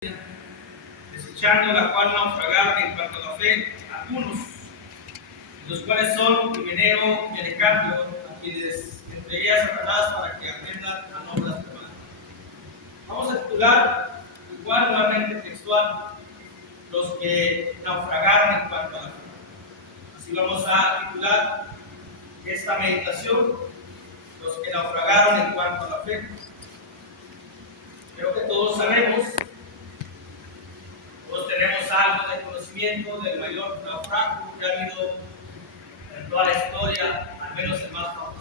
desechando la cual naufragaron en cuanto a la fe algunos, los cuales son Himeneo y Alejandro, a quienes entregué a Satanás para que aprendan a no blasfemar. Vamos a titular, igual nuevamente textual, los que naufragaron en cuanto a la fe. Así vamos a titular esta meditación, los que naufragaron en cuanto a la fe. Creo que todos sabemos, todos tenemos algo de conocimiento del mayor naufragio que ha habido en toda la historia, al menos el más famoso.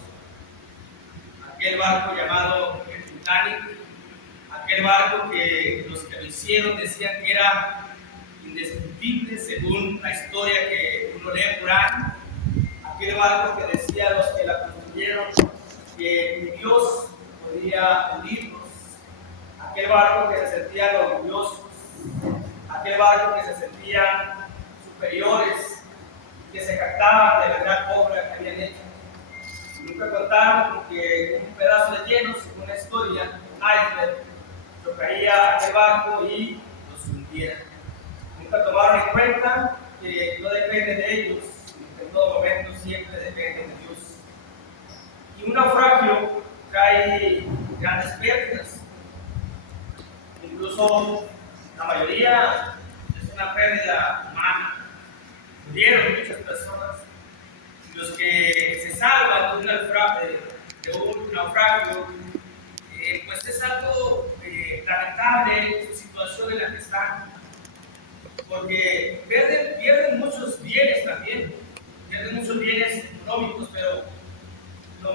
Aquel barco llamado el Titanic, aquel barco que los que lo hicieron decían que era indestructible según la historia que uno lee por ahí. Aquel barco que decía los que la construyeron que Dios podía hundirnos. Aquel barco que se sentían orgullosos, aquel barco que se sentían superiores, que se jactaban de la gran obra que habían hecho. Y nunca contaron que un pedazo de hielo, según la historia, un iceberg, chocaría aquel barco y los hundiera. Nunca tomaron en cuenta que no depende de ellos, sino que en todo momento siempre depende de Dios. Y un naufragio trae grandes pérdidas. Incluso la mayoría es una pérdida humana. Murieron muchas personas. Los que se salvan de un naufragio, pues es algo lamentable su situación en la que están. Porque pierden muchos bienes también, pierden muchos bienes económicos, pero lo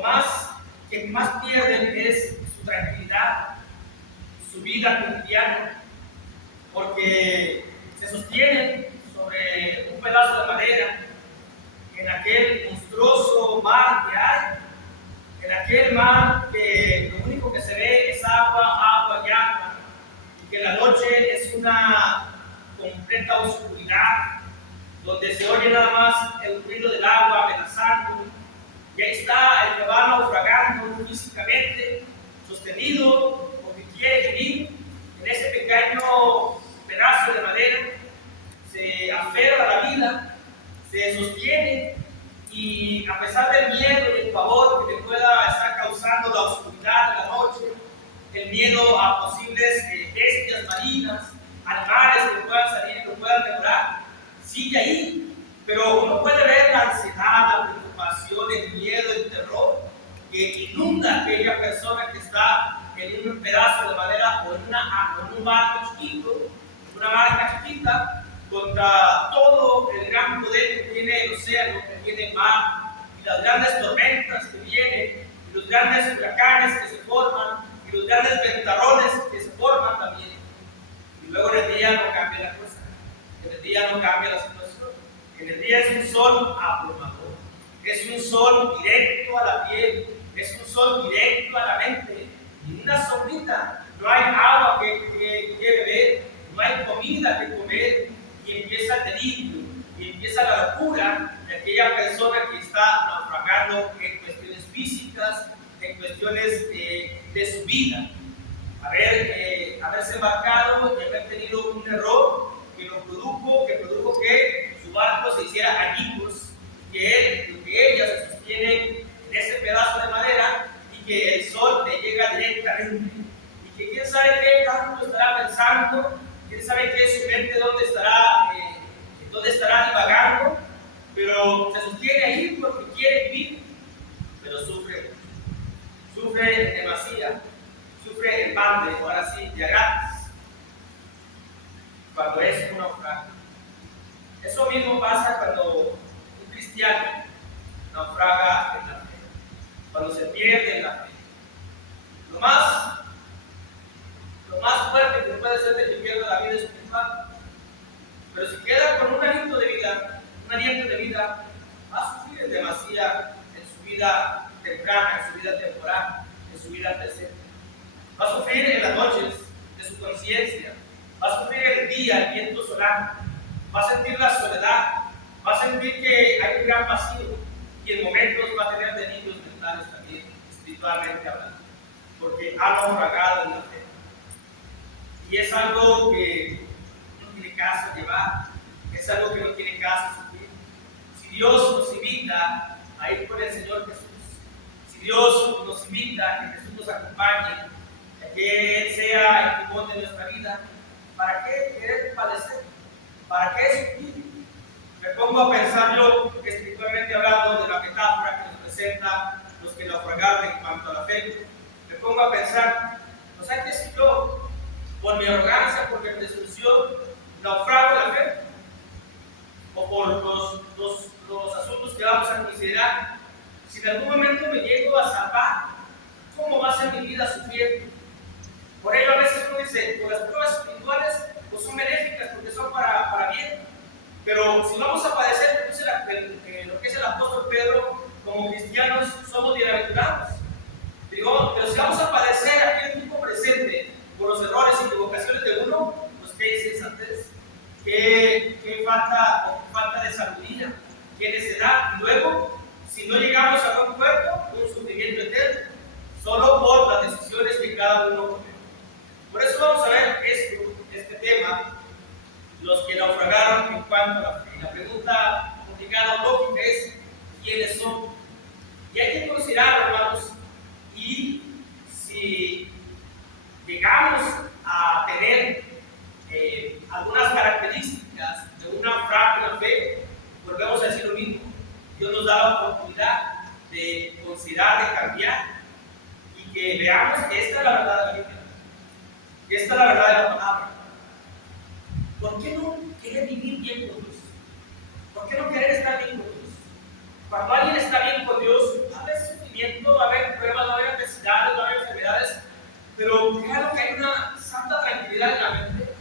que más pierden es su tranquilidad, su vida cotidiana, porque se sostienen sobre un pedazo de madera en aquel monstruoso mar que hay, en aquel mar que lo único que se ve es agua y agua, y que la noche es una completa oscuridad, donde se oye nada más el ruido del agua amenazando, y ahí está el que va naufragando físicamente, sostenido porque quiere vivir en ese pequeño pedazo de madera, se aferra a la vida, se sostiene, y a pesar del miedo y el pavor que le pueda estar causando la oscuridad de la noche, el miedo a posibles bestias marinas, animales que puedan salir y que puedan devorar, sigue ahí, pero uno puede ver la ansiedad, la preocupación, el miedo, el terror que inunda a aquella persona que está en un pedazo de madera o en un barco chiquito, una barca chiquita, contra todo el gran poder que tiene el océano, que tiene el mar, y las grandes tormentas que vienen, y los grandes huracanes que se forman, y los grandes ventarrones que se forman también. Y luego en el día no cambia la cosa, en el día no cambia la situación, en el día es un sol abrumador, es un sol directo a la piel, es un sol directo a la mente, y una sombrita, no hay agua que beber, no hay comida que comer, y empieza el delirio, y empieza la locura de aquella persona que está naufragando en cuestiones físicas, en cuestiones de su vida. Haberse embarcado y haber tenido un error que produjo que su barco se hiciera añicos, que ella se sostiene en ese pedazo de madera y que el sol le llega directamente. Y que quién sabe qué tanto estará pensando, quién sabe qué su mente dónde estará divagando, pero se sostiene ahí porque quiere vivir, pero sufre demasiado. Sufre en bande, ahora sí, ya gratis, cuando es un naufragio. Eso mismo pasa cuando un cristiano naufraga en la fe, cuando se pierde en la fe. Lo más fuerte que puede ser de que pierda la vida espiritual, pero si queda con un aliento de vida, va a sufrir demasiado en su vida temprana, en su vida temporal, en su vida presente. Va a sufrir en las noches de su conciencia, va a sufrir el día, el viento solar, va a sentir la soledad, va a sentir que hay un gran vacío, y en momentos va a tener delirios mentales también, espiritualmente hablando, porque ha naufragado en la fe. y es algo que no tiene caso llevar, es algo que no tiene caso sufrir. Si Dios nos invita a ir con el Señor Jesús, si Dios nos invita a que Jesús nos acompañe, a que Él sea el timón de nuestra vida, ¿para qué querer padecer? ¿Para qué sufrir? Me pongo a pensar yo, espiritualmente hablando, de la metáfora que nos presenta los que naufragaron en cuanto a la fe. Me pongo a pensar, ¿no sé qué si yo, por mi arrogancia, por mi presunción, naufrago la fe? O por los asuntos que vamos a considerar. Si en algún momento me llego a salvar, ¿cómo va a ser mi vida sufriendo? Por ello a veces uno dice, pues las pruebas espirituales pues son benéficas porque son para bien. Pero si vamos a padecer, lo que es el apóstol Pedro, como cristianos somos bienaventurados. Digo, pero si vamos a padecer aquí en el tiempo presente por los errores y equivocaciones de uno, pues qué insensatez, qué falta de sabiduría, qué necedad. Y luego, si no llegamos a buen puerto, un sufrimiento eterno, solo por las decisiones que cada uno comete. Por eso vamos a ver este tema, los que naufragaron en cuanto a la fe. La pregunta complicada o lógica es, ¿quiénes son? Y hay que considerar, hermanos, y si llegamos a tener algunas características de una frágil fe, volvemos a decir lo mismo. Dios nos da la oportunidad de considerar, de cambiar, y que veamos que esta es la verdad de la Biblia, que esta es la verdad de la palabra. ¿Por qué no querer vivir bien con Dios? ¿Por qué no querer estar bien con Dios? Cuando alguien está bien con Dios, va a haber sufrimiento, va a haber pruebas, va a haber adversidades, va a haber enfermedades, pero claro que hay una santa tranquilidad en la mente,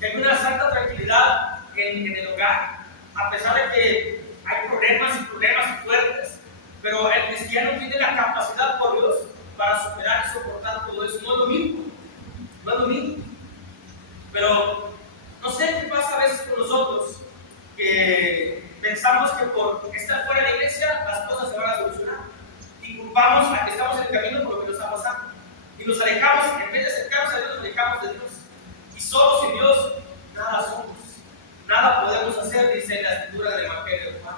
que hay una santa tranquilidad en el hogar, a pesar de que hay problemas y fuertes, pero el cristiano tiene la capacidad por Dios para superar y soportar todo eso. No es lo mismo, no es lo mismo. Pero no sé qué pasa a veces con nosotros, que pensamos que por estar fuera de la iglesia las cosas se van a solucionar y culpamos a que estamos en el camino por lo que nos está pasando y nos alejamos, en vez de acercarnos a Dios, nos alejamos de Dios, y solo sin Dios nada somos, nada podemos hacer, dice la escritura del Evangelio de Juan.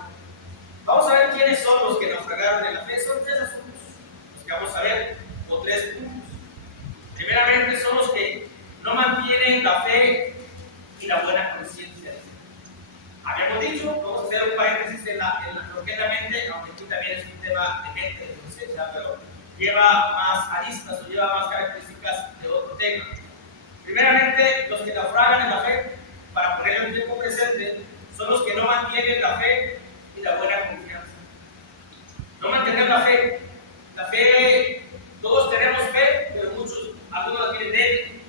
Vamos a ver quiénes son los que naufragaron en la fe. Son tres asuntos los que vamos a ver, o tres puntos. Primeramente son los que no mantienen la fe y la buena conciencia. Habíamos dicho, vamos a hacer un paréntesis en lo que es la mente, aunque aquí también es un tema de mente, de conciencia, pero lleva más aristas o lleva más características de otro tema. Primeramente, los que naufragan en la fe, para ponerlo en tiempo presente, son los que no mantienen la fe y la buena confianza. No mantener la fe. La fe, todos tenemos fe, pero algunos la tienen débil,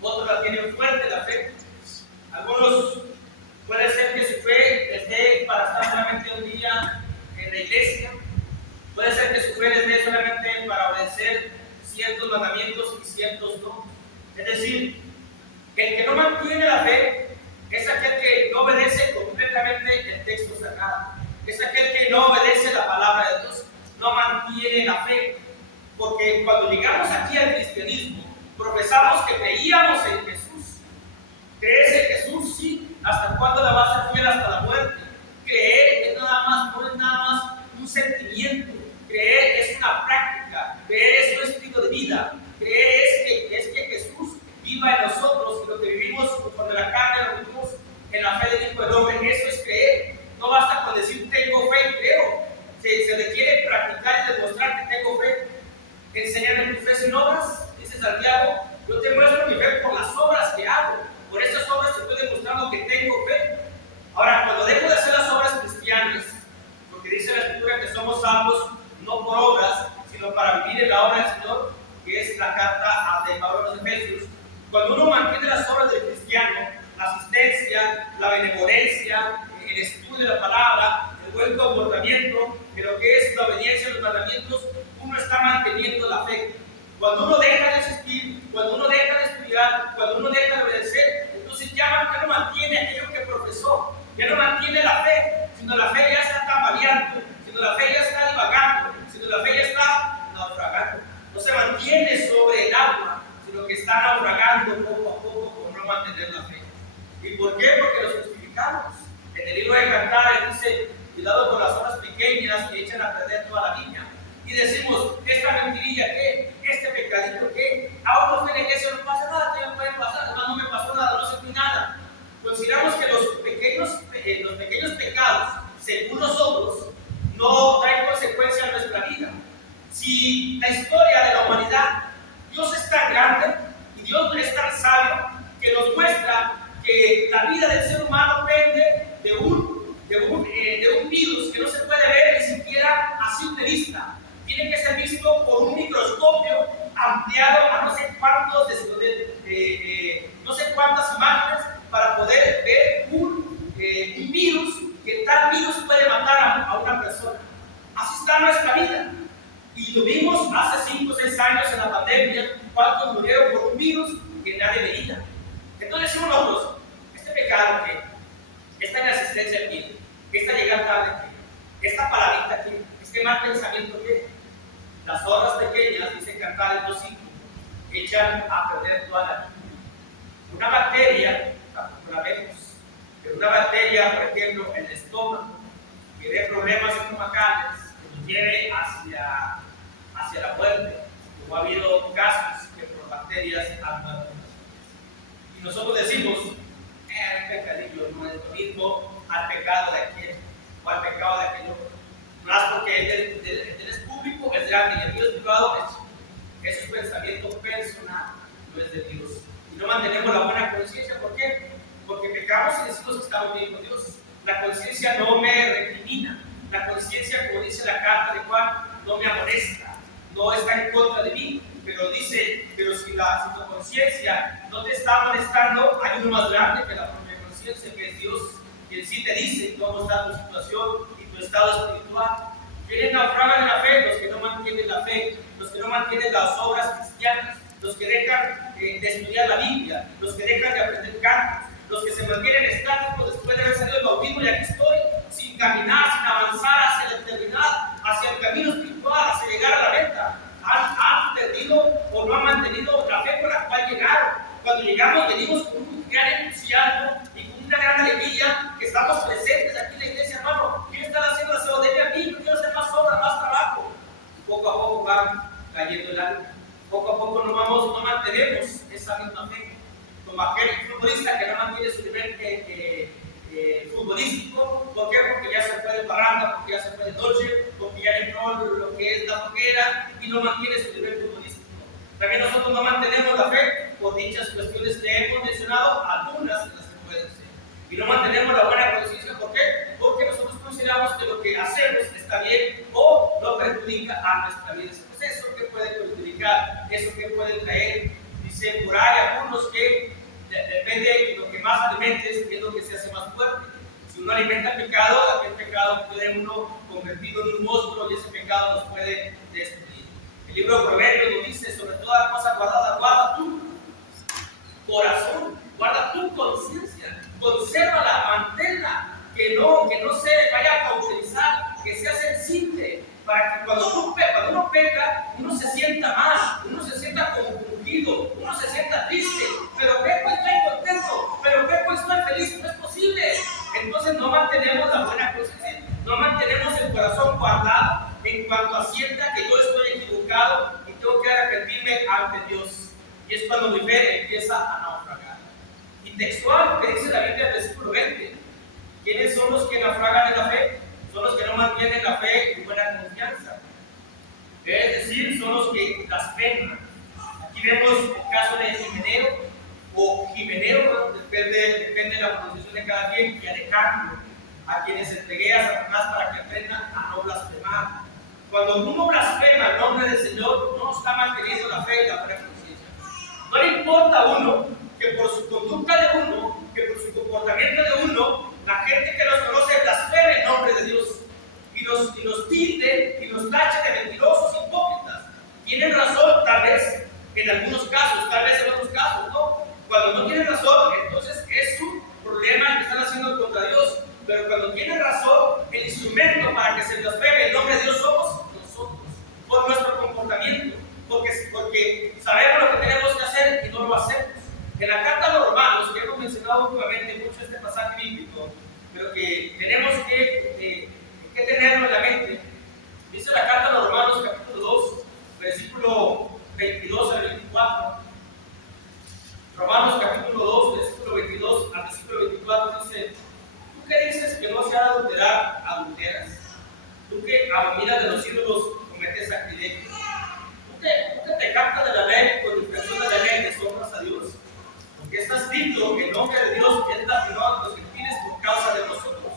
otros la tienen fuerte la fe. Algunos puede ser que su fe esté para estar solamente un día en la iglesia, puede ser que su fe esté solamente para obedecer ciertos mandamientos y ciertos no. Es decir, el que no mantiene la fe es aquel que no obedece completamente el texto sagrado, es aquel que no obedece la palabra de Dios, no mantiene la fe, porque cuando llegamos aquí al cristianismo, profesamos que creíamos en Jesús. ¿Crees en Jesús? Sí. ¿Hasta cuándo la vas a ser fiel? Hasta la muerte. Creer es nada más, no es nada más un sentimiento. Creer es una práctica. Creer es un estilo de vida. Creer es que Jesús viva en nosotros y lo que vivimos conforme la carne lo vivimos en la fe del Hijo del Hombre. Eso es creer. No basta con decir tengo fe y creo. Se requiere practicar y demostrar que tengo fe. Enseñarme tu fe sin obras, dice Santiago. Yo te muestro mi fe por las obras que hago. Por estas obras te estoy demostrando que tengo fe. Ahora, cuando dejo de hacer las obras cristianas, porque dice la Escritura que somos salvos no por obras, sino para vivir en la obra del Señor, que es la carta de Pablo a los Efesios. Cuando uno mantiene las obras del cristiano, la asistencia, la benevolencia, el estudio de la palabra, el buen comportamiento, de lo que es la obediencia a los mandamientos, uno está manteniendo la fe. Cuando uno deja de asistir, cuando uno deja de estudiar, cuando uno deja de obedecer, entonces ya no mantiene aquello que profesó, ya no mantiene la fe, sino la fe ya está tambaleando, sino la fe ya está divagando, sino la fe ya está naufragando. No se mantiene sobre el agua, sino que está naufragando poco a poco ¿Y por qué? Porque los justificamos. En el libro de Cantares dice, cuidado con las horas pequeñas que echan a perder toda la viña. Y decimos, esta mentirilla qué, este pecadito qué, a otros tiene que eso no pasa nada, que no puede pasar, además no me pasó nada, no sentí nada. Consideramos que los pequeños pecados, según nosotros, no traen consecuencias en nuestra vida. Si la historia de la humanidad, Dios es tan grande y Dios es tan sabio que nos muestra que la vida del ser humano depende de un virus que no se puede ver ni siquiera a simple vista. Tiene que ser visto por un microscopio ampliado a no sé cuántas imágenes para poder ver un virus, que tal virus puede matar a una persona. Así está nuestra vida. Y lo vimos hace 5 o 6 años en la pandemia, cuántos murieron por un virus que nadie veía. Entonces decimos nosotros, este pecado que, esta inasistencia aquí, esta llegada tarde aquí, esta palabrita aquí, este mal pensamiento que, las horas pequeñas, dice Cantares 2:5, echan a perder toda la vida. Una bacteria, la vemos, pero una bacteria, por ejemplo, en el estómago, que dé problemas estomacales, que nos lleve hacia la muerte, como ha habido casos que por bacterias han muerto. Y nosotros decimos, el pecadillo no es lo mismo al pecado de aquel o al pecado de aquel otro. Más porque el es público, es grande, y el Dios privado es un pensamiento personal, no es de Dios. Y no mantenemos la buena conciencia, ¿por qué? Porque pecamos y decimos que estamos bien con Dios. La conciencia no me recrimina, la conciencia, como dice la carta de Juan, no me amonesta, no está en contra de mí, pero dice, pero si tu conciencia no te está amonestando, hay uno más grande que la propia conciencia, que es Dios, quien sí te dice cómo está tu situación y tu estado espiritual. ¿Quiénes naufragan en la fe? Los que no mantienen la fe, los que no mantienen las obras cristianas, los que dejan de estudiar la Biblia, los que dejan de aprender cantos, los que se mantienen estáticos después de haber salido del bautismo, y aquí estoy, sin caminar, sin avanzar hacia la eternidad, hacia el camino espiritual, hacia llegar a la meta. Han perdido o no han mantenido la fe con la cual llegaron. Cuando llegamos, venimos con un gran entusiasmo y con una gran alegría que estamos presentes aquí en la iglesia, hermano. Quiero estar haciendo la seudemia a mí, yo quiero hacer más obra, más trabajo. Y poco a poco va cayendo el alma. Poco a poco no mantenemos esa misma fe. Como aquel futbolista que no mantiene su nivel futbolístico. ¿Por qué? Porque ya se fue de parranda, porque ya se fue de noche, porque ya entró lo que es la foguera y no mantiene su nivel futbolístico. También nosotros no mantenemos la fe por dichas cuestiones que hemos mencionado, algunas de las que pueden ser. Y no mantenemos la buena conciencia, ¿por qué? Porque nosotros consideramos que lo que hacemos está bien o no perjudica a nuestra vida. Pues eso que puede perjudicar, eso que puede traer, dice por ahí algunos que depende de lo que más alimentes, es lo que se hace más fuerte. Si uno alimenta el pecado, aquel pecado puede uno convertirlo en un monstruo y ese pecado nos puede destruir. El libro de Proverbios nos dice, sobre toda cosa guardada, guarda tu corazón, guarda tu conciencia, consérvala, manténla, que no se vaya a cauterizar, que sea sensible, para que cuando uno peca, uno se sienta mal, uno se sienta confundido, uno se sienta triste, pero peco estoy contento, pero peco estoy feliz, no es posible. Entonces no mantenemos la buena conciencia, no mantenemos el corazón guardado en cuanto asienta que yo estoy equivocado y tengo que arrepentirme ante Dios. Y es cuando mi fe empieza a naufragar. Y textual, que dice la Biblia, el versículo 20, ¿quiénes son los que naufragan en la fe? Son los que no mantienen la fe y buena confianza. Es decir, son los que blasfeman. Aquí vemos el caso de Himeneo, depende de la pronunciación de cada quien, y Alejandro, a quienes entregué a Satanás para que aprendan a no blasfemar. Cuando uno blasfema el nombre del Señor, no está manteniendo la fe y la buena conciencia. No le importa a uno que por su conducta de uno, que por su comportamiento de uno, la gente que nos conoce blasfeme el nombre de Dios y nos tilde y nos tache de mentirosos, hipócritas. Tienen razón, tal vez en algunos casos, tal vez en otros casos, ¿no? Cuando no tienen razón, entonces es su problema que están haciendo contra Dios. Pero cuando tienen razón, el instrumento para que se blasfeme el nombre de Dios somos nosotros, por nuestro comportamiento, porque sabemos lo que tenemos que hacer y no lo hacemos. En la carta a los Romanos, que hemos mencionado usado últimamente mucho este pasaje bíblico, pero que tenemos que tenerlo en la mente. Dice la carta a los Romanos, capítulo 2, versículo 22 al 24. Romanos, capítulo 2, versículo 22 al versículo 24 dice: ¿tú qué dices que no se ha de adulterar, adulteras? ¿Tú que abominas de los ídolos, cometes sacrilegio? ¿Tú que te captas de la ley, por infracción de la ley, deshonras a Dios? Porque está escrito que el nombre de Dios es blasfemado a los gentiles por causa de nosotros.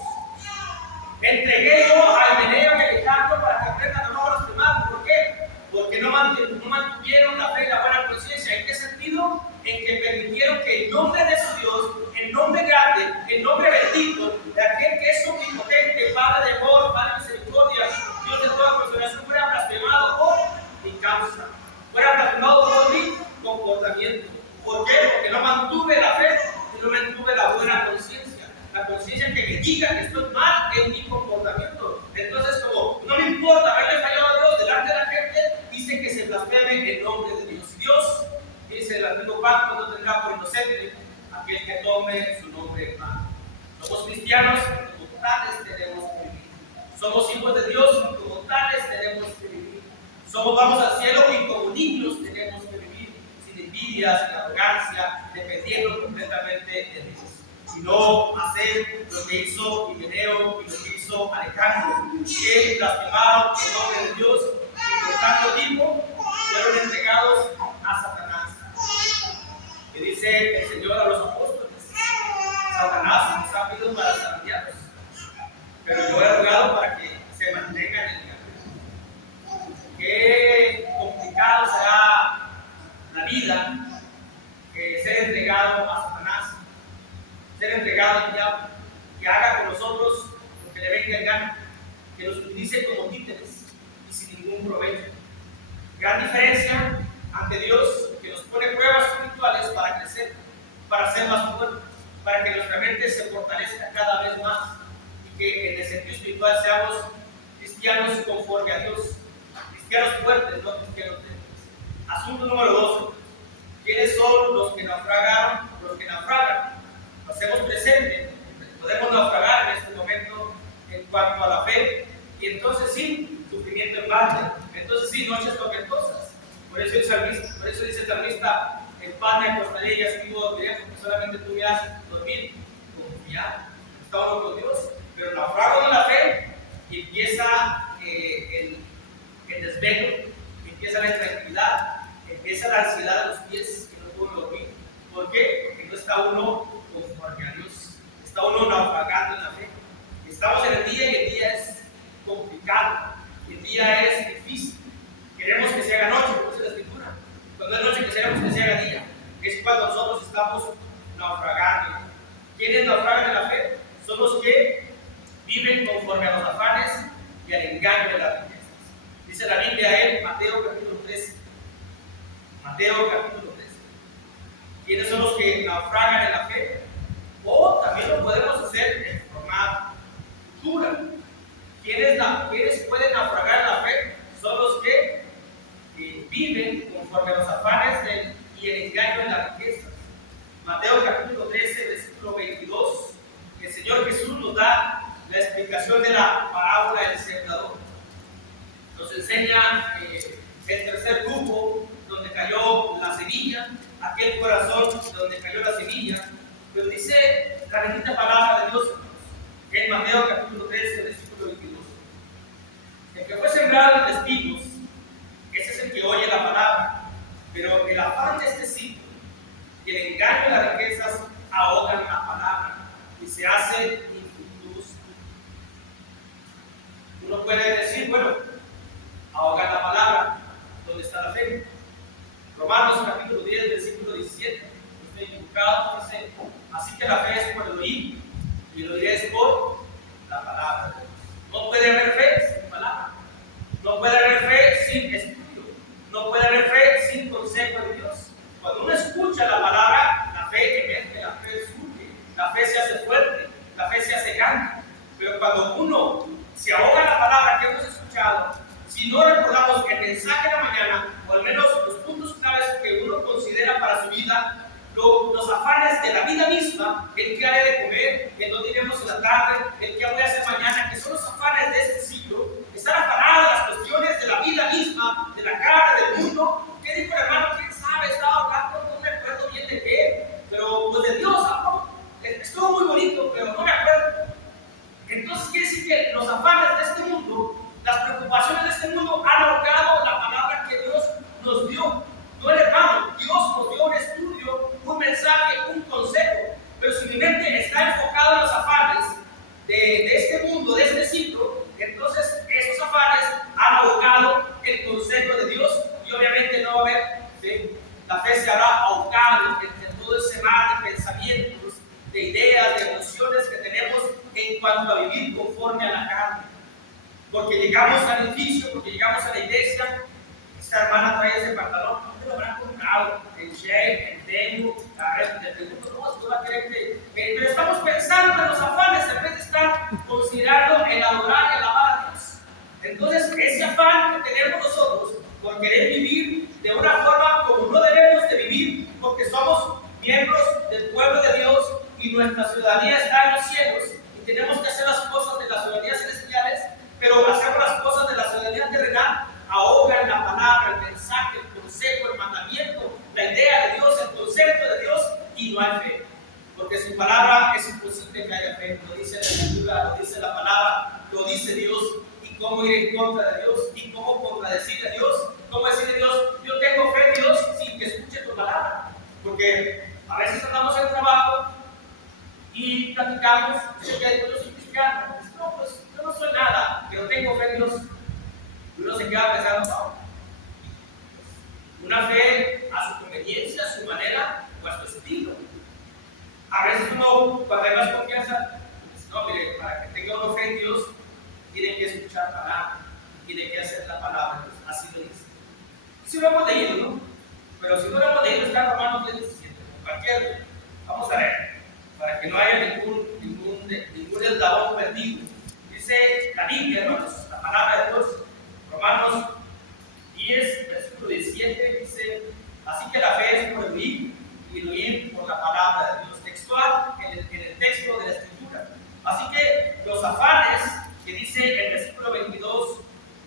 Entregué yo a Himeneo y a Alejandro para que aprendan a no blasfemar. ¿Por qué? Porque no mantuvieron la fe y la buena conciencia. ¿En qué sentido? En que permitieron que el nombre de su Dios, el nombre grande, el nombre bendito de aquel que es omnipotente, Padre de amor, Padre de misericordia, Dios de toda consolación, fuera blasfemado por mi causa, fuera blasfemado por mi comportamiento. ¿Por qué? Porque no mantuve la fe y no mantuve la buena conciencia. La conciencia que me diga que estoy mal en mi comportamiento. Entonces, como no me importa haberle fallado a Dios delante de la gente, dice que se blasfeme el nombre de Dios. Dios, dice el antiguo pacto, no tendrá por inocente aquel que tome su nombre en vano. Somos cristianos y como tales tenemos que vivir. Somos hijos de Dios y como tales tenemos que vivir. Vamos al cielo y como niños tenemos que vivir, sin envidia, sin arrogancia, dependiendo completamente de Dios. Sino hacer lo que hizo Himeneo y lo que hizo Alejandro, que blasfemaron el nombre de Dios y por tanto tiempo fueron entregados a Satanás. Que dice el Señor a los apóstoles: Satanás nos ha pedido para zarandearlos, pero yo he rogado para que se mantengan en el camino. Qué complicado será la vida ser entregado a Satanás, ser entregado al diablo, que haga con nosotros lo que le venga en gana, que nos utilice como títeres y sin ningún provecho. Gran diferencia ante Dios, que nos pone pruebas espirituales para crecer, para ser más fuertes, para que nuestra mente se fortalezca cada vez más y que en el sentido espiritual seamos cristianos conforme a Dios, cristianos fuertes, no cristianos débiles. Asunto número 2. ¿Quiénes son los que naufragaron? Los que naufragan. Lo hacemos presente. Podemos naufragar en este momento en cuanto a la fe. Y entonces sí, sufrimiento en balde. Entonces sí, noches tormentosas. Por eso dice el salmista: el pan me acostaré y así vivo dormiré, porque solamente tú me haces dormir. Confiar. Está uno con Dios. Pero naufrago en la fe y empieza el desvelo, empieza la intranquilidad, empieza la ansiedad de los pies que no puedo dormir. ¿Por qué? Porque no está uno conforme a Dios, está uno naufragando en la fe. Estamos en el día y el día es complicado, el día es difícil. Queremos que se haga noche, como dice la Escritura. Cuando es noche, queremos que se haga día. Es cuando nosotros estamos naufragando. ¿Quiénes naufragan en la fe? Son los que viven conforme a los afanes y al engaño de las riquezas. Dice la Biblia en Mateo capítulo 13. Mateo capítulo 13. ¿Quiénes son los que naufragan en la fe? O también lo podemos hacer en forma futura. ¿Quiénes pueden naufragar en la fe? Son los que viven conforme a los afanes y el engaño de las riquezas. Mateo capítulo 13, versículo 22. El Señor Jesús nos da la explicación de la parábola del sembrador. Nos enseña el tercer grupo donde cayó la semilla, aquel corazón donde cayó la semilla. Pero dice la bendita palabra de Dios en Mateo capítulo 13, versículo 22. El que fue sembrado en espinos, ese es el que oye la palabra, pero el afán de este siglo y el engaño de las riquezas ahogan la palabra y se hace infructuoso. Uno puede decir, bueno, ahogar la palabra, ¿dónde está la fe? Romanos capítulo 10, versículo 17, no estoy equivocado, dice: así que la fe es por el oír y el oír es por la palabra. No puede haber fe sin palabra, no puede haber fe sin estudio, no puede haber fe sin consejo de Dios. Cuando uno escucha la palabra, la fe emerge, la fe surge, la fe se hace fuerte, la fe se hace grande. Pero cuando uno se ahoga en la palabra que hemos escuchado, si no recordamos el mensaje de la mañana, o al menos los puntos claves que uno considera para su vida, los afanes de la vida misma, en fruto de este ciclo, entonces esos afanes han ahogado el consejo de Dios y obviamente no va a haber fe. La fe se habrá ahogado entre todo ese mar de pensamientos, de ideas, de emociones que tenemos en cuanto a vivir conforme a la carne. Porque llegamos al edificio, porque llegamos a la iglesia, esta hermana trae ese pantalón, ¿dónde lo habrán comprado? En Shea, en Temu, a ver, te pregunto, no, tú vas a querer que... pero estamos pensando en los afanes, en vez de estar considerando el adorar y alabar a Dios. Entonces, ese afán que tenemos nosotros por querer vivir de una forma como no debemos de vivir, porque somos miembros del pueblo de Dios y nuestra ciudadanía está en los cielos y tenemos que hacer las cosas de las ciudadanías celestiales, pero hacer las cosas de la ciudadanía terrenal ahogan la palabra, el mensaje, el consejo, el mandamiento, la idea de Dios, el concepto de Dios, y no hay fe. Porque sin palabra es imposible que haya fe. Lo dice la Escritura, lo dice la palabra, lo dice Dios. Y cómo ir en contra de Dios, y cómo contradecirle a Dios, cómo decirle a Dios, yo tengo fe en Dios sin que escuche tu palabra. Porque a veces andamos en el trabajo y platicamos, yo soy cristiano, no, pues yo no soy nada, pero tengo fe en Dios. Y uno se queda pensando, no, una fe a su conveniencia, a su manera o a su estilo. A veces uno, cuando hay más confianza, dice, no, mire, para que tenga uno fe en Dios, tiene que escuchar palabra, tiene que hacer la palabra de Dios, así lo dice. Si lo hemos leído, ¿no? Pero si no lo hemos leído, está en Romanos 10:17, cualquier, vamos a ver, para que no haya ningún eslabón perdido. Dice la Biblia, hermanos, la palabra de Dios, Romanos 10, versículo 17, dice, así que la fe es por el oír y el oír por la palabra de Dios, textual en el texto de la Escritura. Así que los afanes, que dice el versículo 22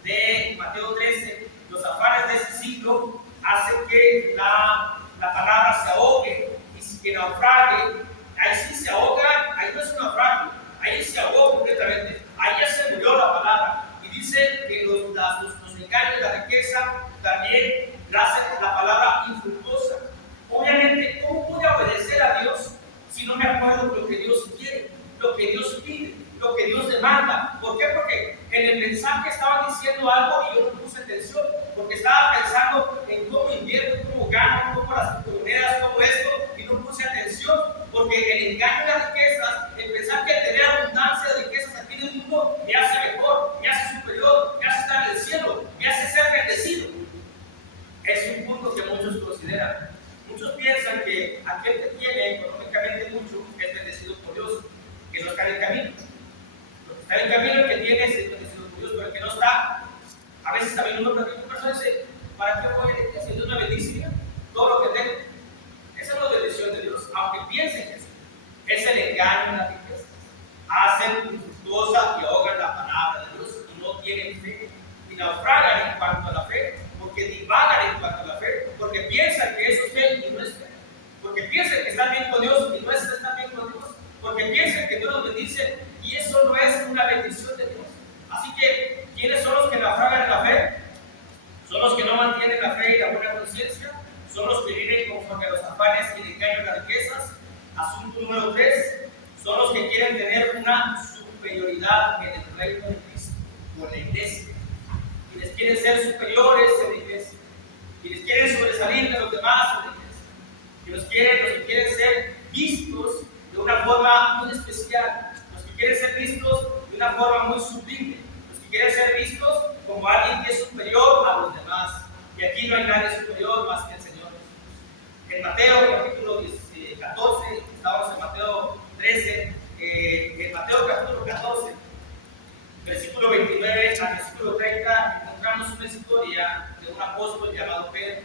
de Mateo 13, los afanes de este siglo hacen que la palabra se ahogue y que naufrague. Ahí sí se ahoga, ahí no es un naufragio, ahí se ahogó completamente, ahí ya se murió la palabra. Y dice que los engaños, la riqueza, también la hacen la palabra infructuosa. Obviamente, ¿cómo pude obedecer a Dios si no me acuerdo de lo que Dios quiere, lo que Dios pide, lo que Dios demanda? ¿Por qué? Porque en el mensaje estaban diciendo algo y yo no puse atención, porque estaba pensando en cómo invierto, cómo gano, cómo las criptomonedas, cómo esto, y no puse atención, porque el engaño de las riquezas, el pensar que tener abundancia de riquezas aquí en el mundo me hace mejor, me hace superior, me hace estar en el cielo, me hace ser bendecido. Es un punto que muchos consideran. Muchos piensan que aquel que tiene económicamente mucho es bendecido por Dios, que no está en el camino. Lo que está en el camino, el que tiene es bendecido por Dios, pero el que no está, a veces también uno platica con personas y dice, ¿para qué voy a la iglesia? Dios me bendice todo lo que tengo. Esa es la bendición de Dios, aunque piensen que es el engaño en las riquezas. Hacen infructuosa y ahogan la palabra de Dios y no tienen fe, y naufragan en cuanto a la fe, porque divagan en cuanto a la fe, porque piensan que eso es fe y no es fe, porque piensan que están bien con Dios y no están bien con Dios, porque piensan que Dios los bendice y eso no es una bendición de Dios. Así que, ¿quiénes son los que naufragan en la fe? Son los que no mantienen la fe y la buena conciencia, son los que viven conforme a los afanes y el engaño de las riquezas. Asunto número 3, son los que quieren tener una superioridad en el reino de Cristo, con la iglesia. Quienes quieren ser superiores en la iglesia, quienes quieren sobresalir de los demás en la iglesia, los que quieren ser vistos de una forma muy especial, los que quieren ser vistos de una forma muy sublime, los que quieren ser vistos como alguien que es superior a los demás. Y aquí no hay nadie superior más que el Señor Jesús. En Mateo capítulo 14, estamos en Mateo 13, en Mateo capítulo 14, versículo 29 al versículo 30, encontramos una historia de un apóstol llamado Pedro.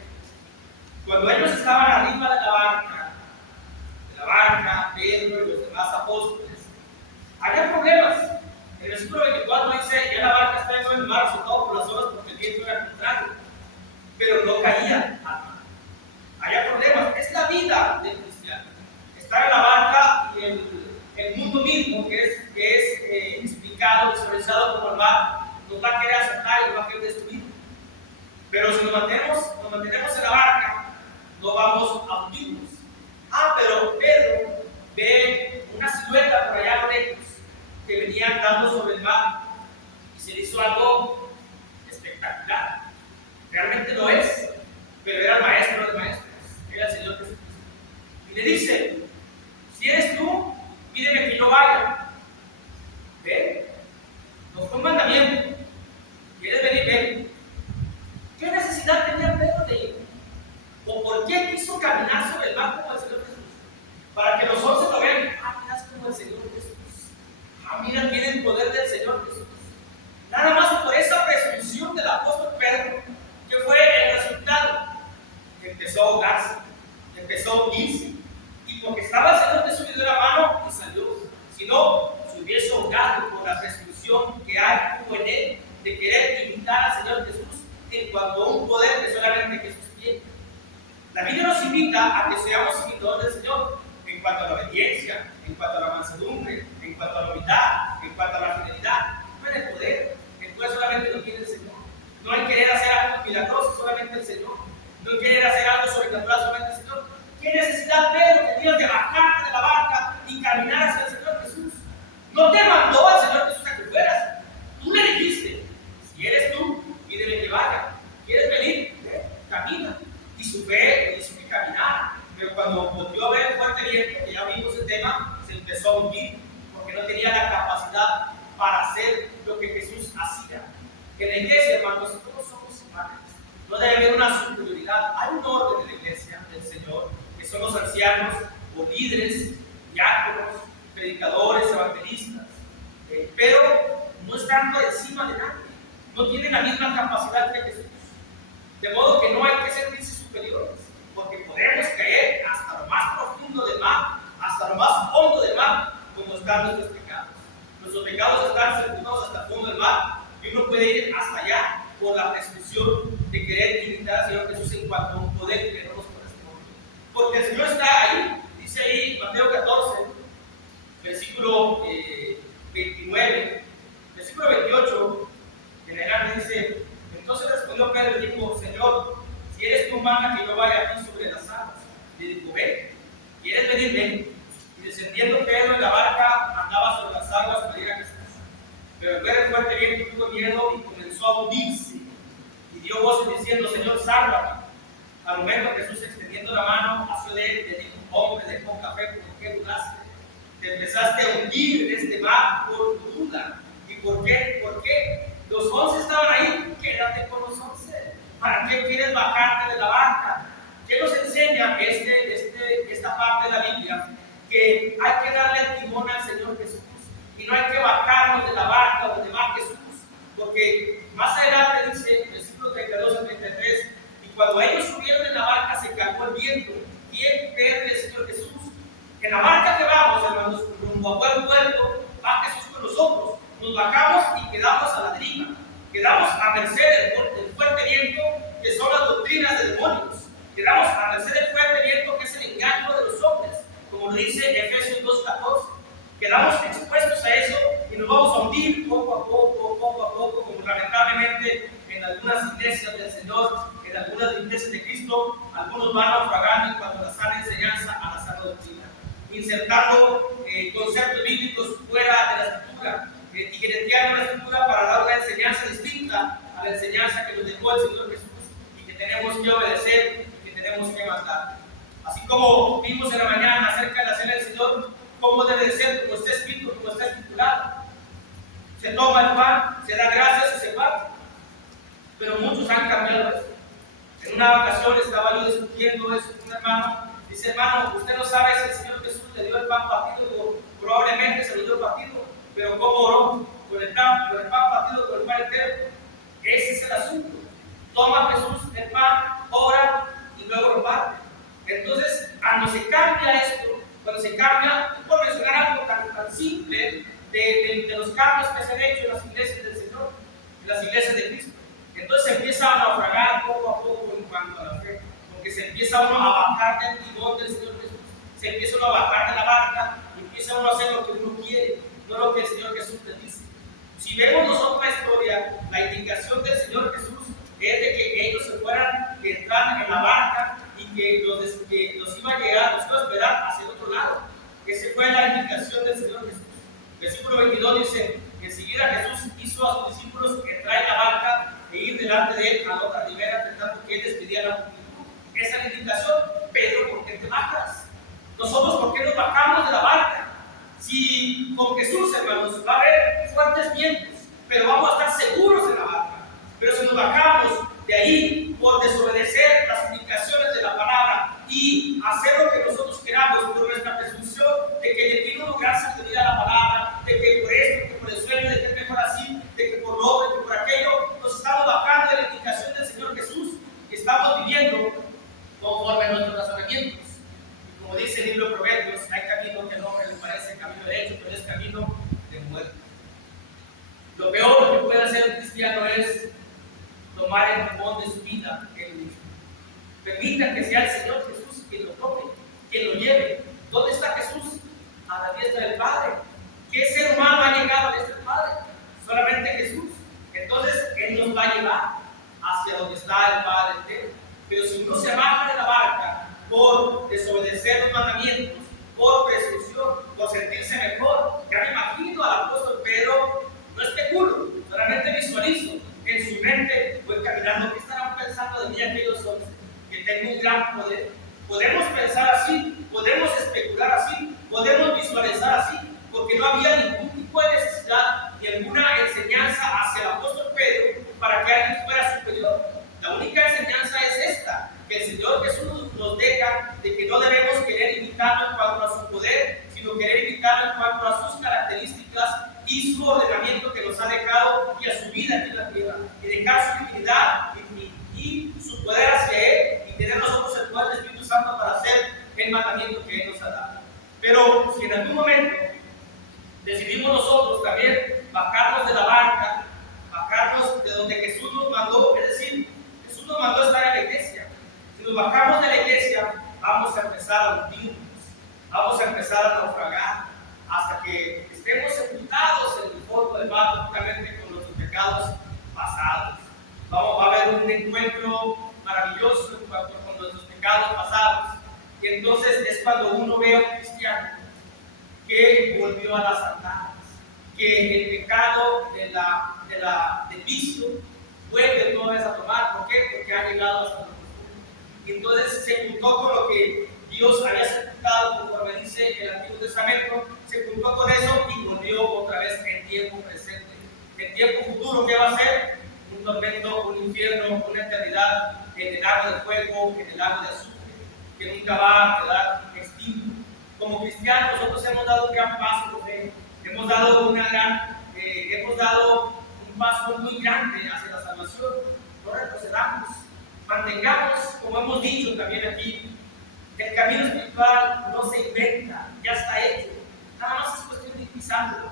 Cuando ellos estaban arriba de la barca, Pedro y los demás apóstoles, había problemas. El versículo 24 dice, ya la barca está en el mar, azotado por las olas porque el viento era contrario, pero no caía al mar. Había problemas. Es la vida del cristiano. Estar en la barca y el mundo mismo, que es explicado, visualizado como el mar, nos va a querer aceptar y nos va a querer destruir. Pero si nos mantenemos en la barca, no vamos a hundirnos. Pero Pedro ve una silueta por allá a lo lejos que venía andando sobre el mar que yo vaya? Ven. Nos fue un mandamiento. ¿Quieres venir? Ven. ¿Qué necesidad tenía Pedro de ir? ¿O por qué quiso caminar sobre el mar como el Señor Jesús? Para que los 11 lo vean. Ah, mira, es como el Señor Jesús. Ah, mira, tiene el poder del Señor Jesús. Nada más por esa presunción del apóstol Pedro, que fue el resultado. Empezó a ahogarse, empezó a hundirse. Y porque estaba el Señor Jesús, le dio la mano y salió. Si no, se hubiese ahogado por la presunción que hay como en él de querer imitar al Señor Jesús en cuanto a un poder que solamente Jesús tiene. La Biblia nos invita a que seamos imitadores del Señor en cuanto a la obediencia, en cuanto a la mansedumbre, en cuanto a la humildad, en cuanto a la fidelidad. No en el poder, el poder solamente lo tiene el Señor. No en querer hacer algo milagroso, solamente el Señor. No en querer hacer algo sobrenatural, solamente el Señor. ¿Qué necesidad, Pedro, tenías de bajarte de la barca y caminar hacia el Señor Jesús? No te mandó al Señor Jesús a que fueras. Tú le dijiste, si eres tú, pídele que vaya. ¿Quieres venir? Camina. Y su fe hizo que caminara. Pero cuando volvió a ver el fuerte viento, que ya vimos el tema, se empezó a hundir, porque no tenía la capacidad para hacer lo que Jesús hacía. En la iglesia, hermanos, todos somos iguales. No debe haber una superioridad. Hay un orden en la iglesia del Señor, que son los ancianos, o líderes, diáconos, predicadores, evangelistas. Pero no están por encima de nadie. No tienen la misma capacidad que Jesús. De modo que no hay que sentirse superiores, porque podemos caer hasta lo más profundo del mar, hasta lo más hondo del mar, como están nuestros pecados. Nuestros pecados están sepultados hasta el fondo del mar, y uno puede ir hasta allá por la presunción de querer imitar al Señor Jesús en cuanto a un poder que no nos corresponde. Porque el Señor está ahí, dice ahí Mateo 14, versículo 29, versículo 28, en adelante dice: entonces respondió Pedro y dijo: Señor, si eres tú, manda que yo vaya aquí sobre las aguas. Le dijo: ven. ¿Quieres venir? Ven. Y descendiendo Pedro en la barca, andaba sobre las aguas para ir a Jesús. Pero al ver el fuerte viento tuvo miedo y comenzó a hundirse. Y dio voces diciendo: Señor, sálvame. Al momento Jesús, extendiendo la mano hacia él, le dijo: hombre de poca fe, ¿por qué dudaste? Te empezaste a hundir en este mar por tu duda. ¿Y por qué? ¿Por qué? Los 11 estaban ahí, quédate con los 11. ¿Para qué quieres bajarte de la barca? ¿Qué nos enseña esta parte de la Biblia? Que hay que darle el timón al Señor Jesús. Y no hay que bajarnos de la barca donde va Jesús. Porque más adelante dice, versículo 32 al 33, y cuando ellos subieron en la barca se calmó el viento. ¿Quién pierde el Señor Jesús? En la barca que vamos, hermanos, rumbo a buen puerto, va Jesús con nosotros. Nos bajamos y quedamos a la deriva. Quedamos a merced del fuerte viento, que son las doctrinas de demonios. Quedamos a merced del fuerte viento, que es el engaño de los hombres, como lo dice Efesios 2:14. Quedamos expuestos a eso y nos vamos a hundir poco a poco, como lamentablemente en algunas iglesias del Señor, en algunas iglesias de Cristo, algunos van naufragando en cuanto a la sana enseñanza, a la sana doctrina, insertando conceptos bíblicos fuera de la Escritura, etiqueteando la Escritura para dar una enseñanza distinta a la enseñanza que nos dejó el Señor Jesús y que tenemos que obedecer y que tenemos que mandar. Así como vimos en la mañana acerca de la cena del Señor, cómo debe de ser, como está escrito, como está estipulado. Se toma el pan, se da gracias y se parte. Pero muchos han cambiado eso. En una ocasión estaba yo discutiendo eso con un hermano. Dice: hermano, usted no sabe si el Señor Jesús le dio el pan partido, o probablemente se lo dio partido, pero ¿cómo oró? Con el pan partido, con el pan entero. Ese es el asunto. Toma Jesús el pan, ora y luego lo parte. Entonces, cuando se cambia esto, cuando se cambia, por mencionar algo tan simple de los cambios que se han hecho en las iglesias del Señor, en las iglesias de Cristo, entonces se empieza a naufragar poco a poco en cuanto a la fe, porque se empieza uno a bajar del timón del Señor Jesús, se empieza uno a bajar de la barca y empieza uno a hacer lo que uno quiere, no lo que el Señor Jesús le dice. Si vemos nosotros la historia, la indicación del Señor Jesús es de que ellos se fueran, que entraran en la barca y que los iba a llegar, los iba a esperar hacia el otro lado. Esa fue la indicación del Señor Jesús. Versículo 22 dice: enseguida Jesús hizo a sus discípulos entrar en la barca e ir delante de él a la otra ribera, tanto que él despedía a la multitud. Esa es la indicación. Pedro, ¿por qué te bajas? Nosotros, ¿por qué nos bajamos de la barca? Si con Jesús, hermanos, va a haber fuertes vientos, pero vamos a estar seguros en la barca. Pero si nos bajamos de ahí por desobedecer las indicaciones de la palabra y hacer lo que nosotros queramos por nuestra presunción de que le tiene un lugar sin tener la palabra, de que por esto, que por el sueño, de que es mejor así, de que por lo, de que por aquello, nos estamos bajando de la indicación del Señor Jesús, que estamos viviendo conforme a nuestros razonamientos. Y como dice el libro de Proverbios, hay camino que al hombre le parece camino derecho, pero es camino de muerte. Lo peor que puede hacer un cristiano es tomar el timón de su vida él mismo. Permita que sea el Señor Jesús quien lo tome, quien lo lleve. ¿Dónde está Jesús? A la diestra del Padre. ¿Qué ser humano ha llegado a la diestra del Padre? Solamente Jesús. Entonces Él nos va a llevar hacia donde está el Padre eterno. Pero si uno se baja de la barca por desobedecer los mandamientos, por presunción, por sentirse mejor, ya me imagino al apóstol Pedro, no especulo, solamente visualizo. En su mente voy caminando. ¿Qué estarán pensando de mí aquellos hombres? Que tengo un gran poder. Podemos pensar así, podemos especular así, podemos visualizar así, porque no había ningún tipo de necesidad ni alguna enseñanza hacia el apóstol Pedro para que alguien fuera superior. La única enseñanza es esta, que el Señor Jesús nos deja de que no debemos querer imitarlo en cuanto a su poder, sino querer imitarlo en cuanto a sus características y su ordenamiento que nos ha dejado y a su vida aquí en la tierra, y dejar su divinidad y su poder hacia Él, y tener nosotros el poder del Espíritu Santo para hacer el mandamiento que Él nos ha dado. Pero si en algún momento decidimos nosotros también bajarnos de la barca, bajarnos de donde Jesús nos mandó, es decir, Jesús nos mandó a estar en la iglesia. Si nos bajamos de la iglesia, vamos a empezar a hundirnos, vamos a empezar a naufragar, hasta que estemos sepultados en el fondo del mar, juntamente con nuestros pecados pasados. Va a haber un encuentro maravilloso en cuanto con nuestros pecados pasados. Y entonces es cuando uno ve a un cristiano que volvió a las andadas, que el pecado del vicio vuelve otra vez a tomar. ¿Por qué? Porque ha llegado hasta lo profundo. Y entonces se juntó con lo que Dios había sepultado, conforme dice el Antiguo Testamento, se juntó con eso y volvió otra vez en tiempo presente. En tiempo futuro, ¿qué va a ser? Un tormento, un infierno, una eternidad en el lago de fuego, en el lago de azufre, que nunca va a quedar extinto. Como cristianos, nosotros hemos dado un gran paso de fe, hemos dado un paso muy grande hacia la salvación. No retrocedamos, mantengamos, como hemos dicho también aquí, el camino espiritual no se inventa, ya está hecho. Nada más es cuestión de ir pisándolo,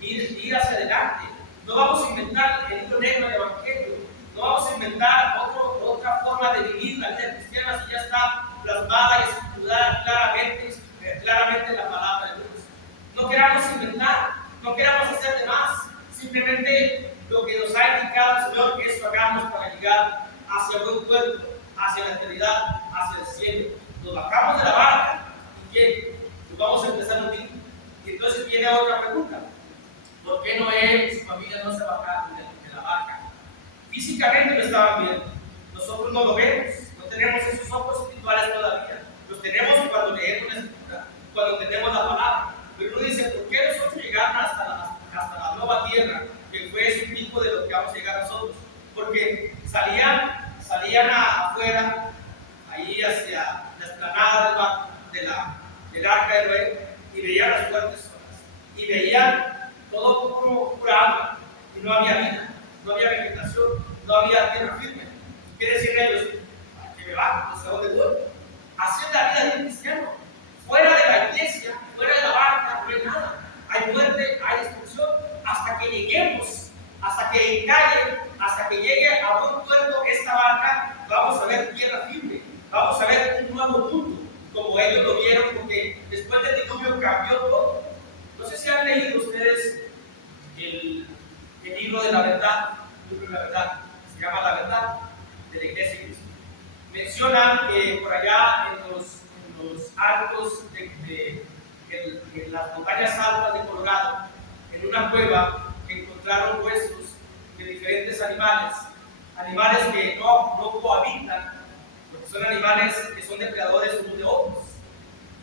ir hacia adelante. No vamos a inventar el libro negro del Evangelio, no vamos a inventar otra forma de vivir la vida cristiana si ya está plasmada y estructurada claramente en la palabra de Dios. No queramos inventar, no queramos hacer de más, simplemente lo que nos ha indicado el Señor, que eso hagamos para llegar hacia el buen puerto, hacia la eternidad, hacia el cielo. Nos bajamos de la barca y ¿qué? Nos vamos a empezar a hundir. Y entonces viene otra pregunta: ¿por qué Noé y su familia no se bajaron de la barca? Físicamente lo estaban viendo, nosotros no lo vemos, no tenemos esos ojos espirituales todavía. Los tenemos cuando leemos la Escritura, cuando tenemos la palabra. Pero uno dice: ¿por qué nosotros llegamos hasta la nueva tierra, que fue un tipo de lo que vamos a llegar nosotros? Porque salían afuera, ahí hacia la explanada del arca de Noé, y veían las fuertes olas, y veían todo como pura agua, y no había vida, no había vegetación, no había tierra firme. ¿Qué decían ellos? ¿Que me bajo? ¿Hacia dónde voy? Así es la vida de un cristiano. Fuera de la iglesia, fuera de la barca, no hay nada. Hay muerte, hay destrucción, hasta que lleguemos, hasta que encalle, hasta que llegue a buen puerto esta barca. Vamos a ver tierra firme, vamos a ver un nuevo mundo, como ellos lo vieron, porque después del diluvio cambió todo. No sé si han leído ustedes el libro de la verdad, se llama La Verdad, de la Iglesia de Cristo. Menciona que por allá en los altos en las montañas altas de Colorado, en una cueva, encontraron huesos de diferentes animales que no cohabitan, porque son animales que son depredadores unos de otros.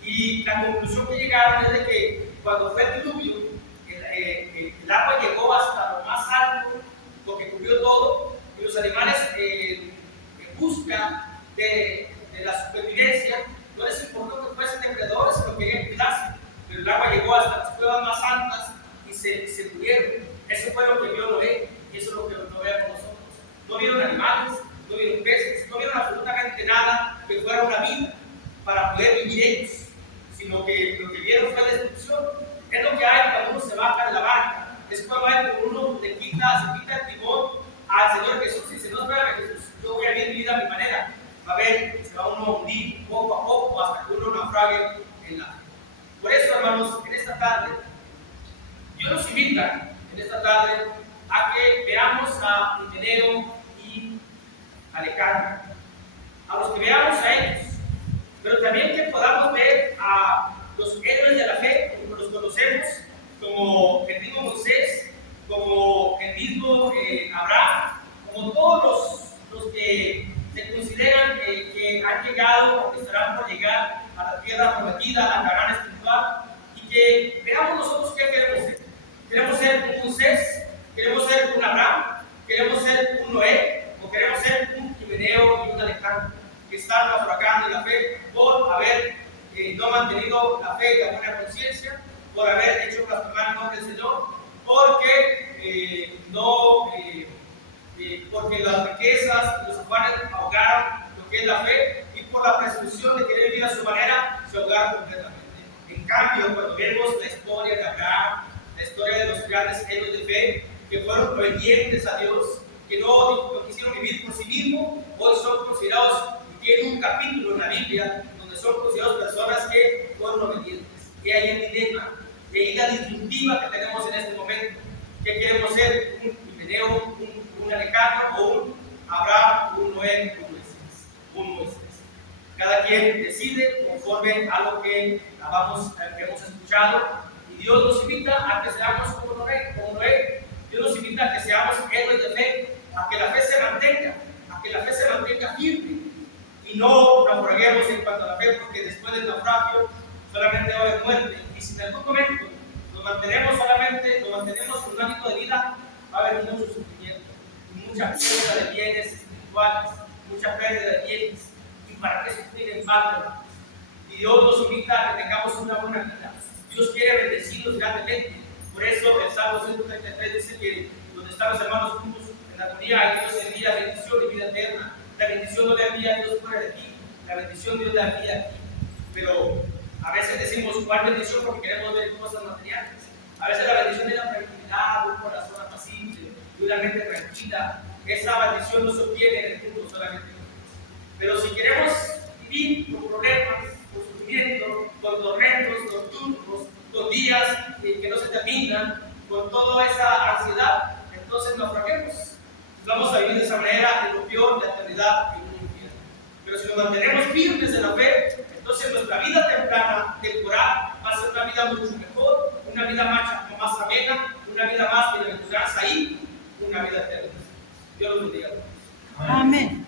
Y la conclusión que llegaron es de que cuando fue el diluvio, cuevas más altas y se murieron. Eso fue lo que vio Noé, y eso es lo que no vemos nosotros. No vieron animales, no vieron peces, no vieron absolutamente nada que fuera una vida para poder vivir ellos, sino que lo que vieron fue destrucción. Es lo que hay cuando uno se baja de la barca. Es cuando uno se quita el timón al Señor Jesús y dice: no, espérame, Jesús, yo voy a vivir mi vida a mi manera. Va a ver, se va uno a hundir poco a poco hasta que uno naufrague en la fe. Por eso, hermanos, en esta tarde, Dios nos invita en esta tarde a que veamos a Himeneo y Alejandro, a los que veamos a ellos, pero también que podamos ver a los héroes de la fe, como los conocemos, como el mismo Moisés, como el mismo Abraham, como todos los que se consideran que han llegado o que estarán por llegar a la tierra prometida, a la Canaán espiritual, y que veamos nosotros qué queremos ser. ¿Queremos ser un Moisés? ¿Queremos ser un Abraham? ¿Queremos ser un Noé? ¿O queremos ser un Himeneo y un Alejandro que están naufragando en la fe por haber no mantenido la fe y la buena conciencia, por haber hecho blasfemar el nombre del Señor, porque las riquezas y los afanes ahogaron lo que es la fe, y por la presunción de querer vivir a su manera se ahogaron completamente. En cambio, cuando vemos la historia de Abraham, la historia de los grandes héroes de fe que fueron obedientes a Dios, que no quisieron vivir por sí mismos, hoy son considerados, y tienen un capítulo en la Biblia donde son considerados personas que fueron obedientes. Y ahí el dilema, y ahí la disyuntiva que tenemos en este momento: ¿qué queremos ser? ¿Un Himeneo, un Alejandro, o un Abraham, un Noé, un Moisés? Cada quien decide conforme a lo que hemos escuchado, y Dios nos invita a que seamos como Noé. Dios nos invita a que seamos héroes de fe, a que la fe se mantenga firme, y no naufraguemos en cuanto a la fe, porque después del naufragio solamente va a haber muerte. Y si en algún momento nos mantenemos con un hábito de vida, va a haber mucho sufrimiento, mucha pérdida de bienes espirituales, mucha pérdida de bienes. ¿Y para qué sufrir en vano? Y Dios nos invita a que tengamos una buena vida. Dios quiere bendecirnos grandemente. Por eso el Salmo 133 dice que donde están los hermanos juntos en la armonía, Dios envía bendición y vida eterna. La bendición no la envía Dios fuera de ti, la bendición Dios la envía a ti. Pero a veces decimos: ¿cuál bendición? Porque queremos ver cosas materiales. A veces la bendición es la tranquilidad, un corazón apacible y una mente tranquila. Esa bendición no se obtiene en el mundo solamente. Pero si queremos vivir con problemas, con sufrimiento, con tormentos, con turnos, con días que no se terminan, con toda esa ansiedad, entonces naufraguemos. Vamos a vivir de esa manera en lo peor de la eternidad en un infierno. Pero si nos mantenemos firmes en la fe, entonces nuestra vida temporal va a ser una vida mucho mejor, una vida más amena, una vida más bienaventuranza y una vida eterna. Dios los bendiga. Amén.